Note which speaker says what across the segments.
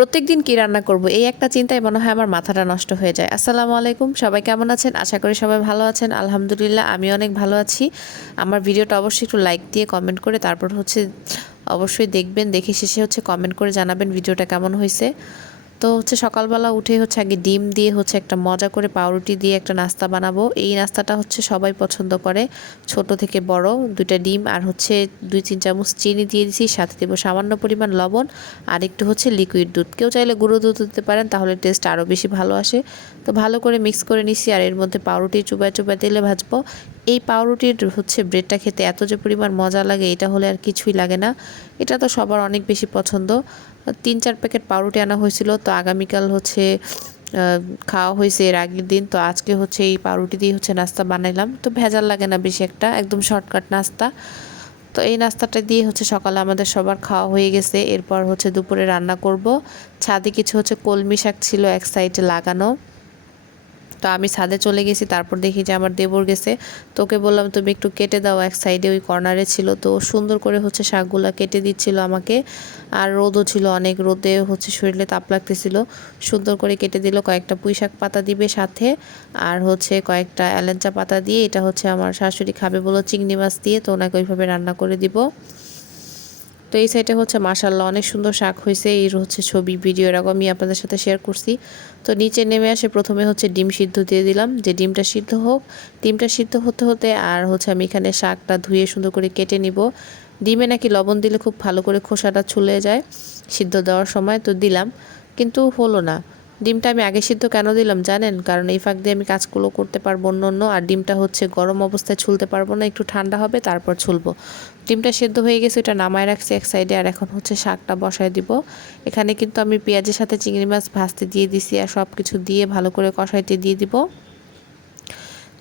Speaker 1: প্রত্যেক দিন কী রান্না করব? এই একটা চিন্তায় মনে হয় আমার মাথাটা নষ্ট হয়ে যায়। আসসালামু আলাইকুম, সবাই কেমন আছেন? আশা করি সবাই ভালো আছেন। আলহামদুলিল্লাহ আমি অনেক ভালো আছি। আমার ভিডিওটা অবশ্যই একটু লাইক দিয়ে কমেন্ট করে তারপর হচ্ছে অবশ্যই দেখবেন। দেখে শেষে হচ্ছে কমেন্ট করে জানাবেন ভিডিওটা কেমন হয়েছে। তো হচ্ছে সকালবেলা উঠে হচ্ছে আগে ডিম দিয়ে হচ্ছে একটা মজা করে পাউরুটি দিয়ে একটা নাস্তা বানাবো। এই নাস্তাটা হচ্ছে সবাই পছন্দ করে, ছোট থেকে বড়, দুইটা ডিম আর হচ্ছে দুই তিন চামচ চিনি দিয়ে দিছি, সাথে দেবো সামান্য পরিমাণ লবণ আর একটু হচ্ছে লিকুইড দুধ। কেউ চাইলে গুঁড়ো দুধ দিতে পারেন, তাহলে টেস্ট আরও বেশি ভালো আসে। তো ভালো করে মিক্স করে নিছি আর এর মধ্যে পাউরুটি চুবায় চুবায় তেলে ভাজবো। এই পাউরুটির হচ্ছে ব্রেডটা খেতে এত যে পরিমাণ মজা লাগে, এটা হলে আর কিছুই লাগে না। এটা তো সবার অনেক বেশি পছন্দ। তিন চার প্যাকেট পাউরুটি আনা হয়েছিল, তো আগামীকাল হচ্ছে খাওয়া হয়েছে এর আগের দিন, তো আজকে হচ্ছে এই পাউরুটি দিয়ে হচ্ছে নাস্তা বানাইলাম। তো ভেজাল লাগে না বেশি একটা, একদম শর্টকাট নাস্তা। তো এই নাস্তাটা দিয়ে হচ্ছে সকালে আমাদের সবার খাওয়া হয়ে গেছে, এরপর হচ্ছে দুপুরে রান্না করব। ছাদে কিছু হচ্ছে কলমি শাক ছিল এক সাইডে লাগানো। তো আমি ছাদে চলে গেছি, তারপর দেখি যে আমার দেবর গেছে। তোকে বললাম, তুমি একটু কেটে দাও, এক সাইডে ওই কর্নারে ছিল। তো সুন্দর করে হচ্ছে শাকগুলা কেটে দিচ্ছিল আমাকে। আর রোদও ছিল অনেক, রোদে হচ্ছে শরীরে তাপ লাগতেছিল। সুন্দর করে কেটে দিল, কয়েকটা পুঁই শাক পাতা দিবে সাথে, আর হচ্ছে কয়েকটা অ্যালেঞ্চা পাতা দিয়ে এটা হচ্ছে আমার শাশুড়ি খাবে বলো চিংড়ি মাছ দিয়ে, তো ওনাকে ওইভাবে রান্না করে দিব। তো এই সাইডে হচ্ছে মাসাল্লাহ অনেক সুন্দর শাক হয়েছে এর হচ্ছে ছবি ভিডিও এরকম আমি আপনাদের সাথে শেয়ার করছি। তো নিচে নেমে আসে, প্রথমে হচ্ছে ডিম সিদ্ধ দিয়ে দিলাম। যে ডিমটা সিদ্ধ হোক, ডিমটা সিদ্ধ হতে হতে আর হচ্ছে আমি এখানে শাকটা ধুয়ে সুন্দর করে কেটে নিব। ডিমে নাকি লবণ দিলে খুব ভালো করে খোসাটা ছুলে যায় সিদ্ধ দেওয়ার সময়, তো দিলাম। কিন্তু হলো না। ডিমটা আমি আগে সিদ্ধ কেন দিলাম জানেন? কারণ এই ফাঁক দিয়ে আমি কাজগুলো করতে পারব অন্য অন্য, আর ডিমটা হচ্ছে গরম অবস্থায় ছুলতে পারব না, একটু ঠান্ডা হবে, তারপর ছুলবো। ডিমটা সেদ্ধ হয়ে গেছে এটা নামায় রাখছি এক সাইডে, আর এখন হচ্ছে শাকটা বসায় দিব। এখানে কিন্তু আমি পেঁয়াজের সাথে চিংড়ি মাছ ভাজতে দিয়ে দিছি, আর সব কিছু দিয়ে ভালো করে কষাইতে দিয়ে দিব।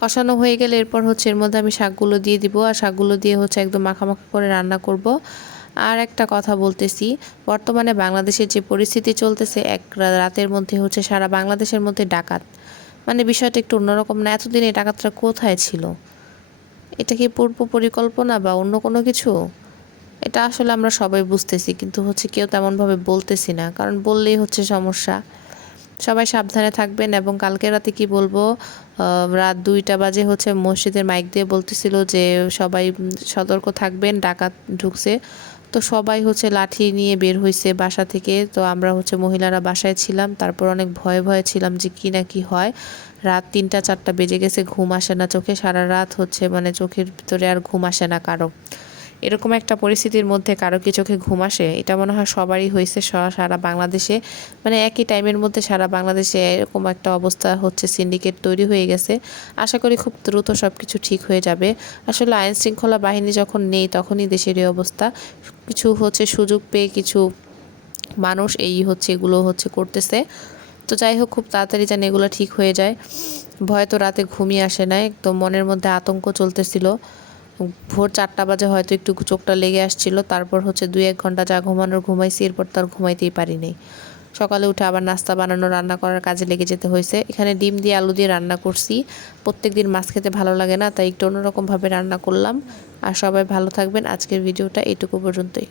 Speaker 1: কষানো হয়ে গেলে এরপর হচ্ছে এর মধ্যে আমি শাকগুলো দিয়ে দিব, আর শাকগুলো দিয়ে হচ্ছে একদম মাখামাখা করে রান্না করব। আর একটা কথা বলতেছি, বর্তমানে বাংলাদেশের যে পরিস্থিতি চলতেছে, এক রাতের মধ্যে হচ্ছে সারা বাংলাদেশের মধ্যে ডাকাত। মানে বিষয়টা একটু অন্যরকম না, এতদিন এই ডাকাতরা কোথায় ছিল? এটা কি পূর্ব পরিকল্পনা বা অন্য কোনো কিছু? এটা আসলে আমরা সবাই বুঝতেছি, কিন্তু হচ্ছে কেউ তেমনভাবে বলতেছি না, কারণ বললেই হচ্ছে সমস্যা। সবাই সাবধানে থাকবেন এবং কালকে রাতে কি বলব রাত দুইটা বাজে হচ্ছে মসজিদের মাইক দিয়ে বলতেছিল যে সবাই সতর্ক থাকবেন, ডাকাত ঢুকছে। তো সবাই হচ্ছে লাঠি নিয়ে বের হয়েছে বাসা থেকে। তো আমরা হচ্ছে মহিলারা বাসায় ছিলাম, তারপর অনেক ভয়ে ভয়ে ছিলাম যে কি না কি হয়। রাত তিনটা চারটা বেজে গেছে, ঘুম আসে না চোখে। সারা রাত হচ্ছে মানে চোখের ভিতরে আর ঘুম আসে না কারও। এরকম একটা পরিস্থিতির মধ্যে কারও কি চোখে ঘুম আসে? এটা মনে হয় সবারই হয়েছে সারা বাংলাদেশে। মানে একই টাইমের মধ্যে সারা বাংলাদেশে এরকম একটা অবস্থা হচ্ছে সিন্ডিকেট তৈরি হয়ে গেছে। আশা করি খুব দ্রুত সব কিছু ঠিক হয়ে যাবে। আসলে আইন শৃঙ্খলা বাহিনী যখন নেই, তখনই দেশের এই অবস্থা। কিছু হচ্ছে সুযোগ পেয়ে কিছু মানুষ এই হচ্ছে, এগুলো হচ্ছে করতেছে। তো যাই হোক, খুব তাড়াতাড়ি যেন এগুলো ঠিক হয়ে যায়। ভয় তো রাতে ঘুমিয়ে আসে না, একদম মনের মধ্যে আতঙ্ক চলতেছিল। ভোর চারটা বাজে হয়তো একটু চোখটা লেগে আসছিল, তারপর হচ্ছে দুই এক ঘণ্টা যা ঘুমানোর ঘুমাইছি, এরপর তো আর ঘুমাইতেই পারিনি। সকালে উঠে আবার নাস্তা বানানো, রান্না করার কাজে লেগে যেতে হয়েছে। এখানে ডিম দিয়ে আলু দিয়ে রান্না করছি। প্রত্যেক দিন মাছ খেতে ভালো লাগে না, তাই একটু অন্যরকমভাবে রান্না করলাম। আর সবাই ভালো থাকবেন। আজকের ভিডিওটা এটুকু পর্যন্তই।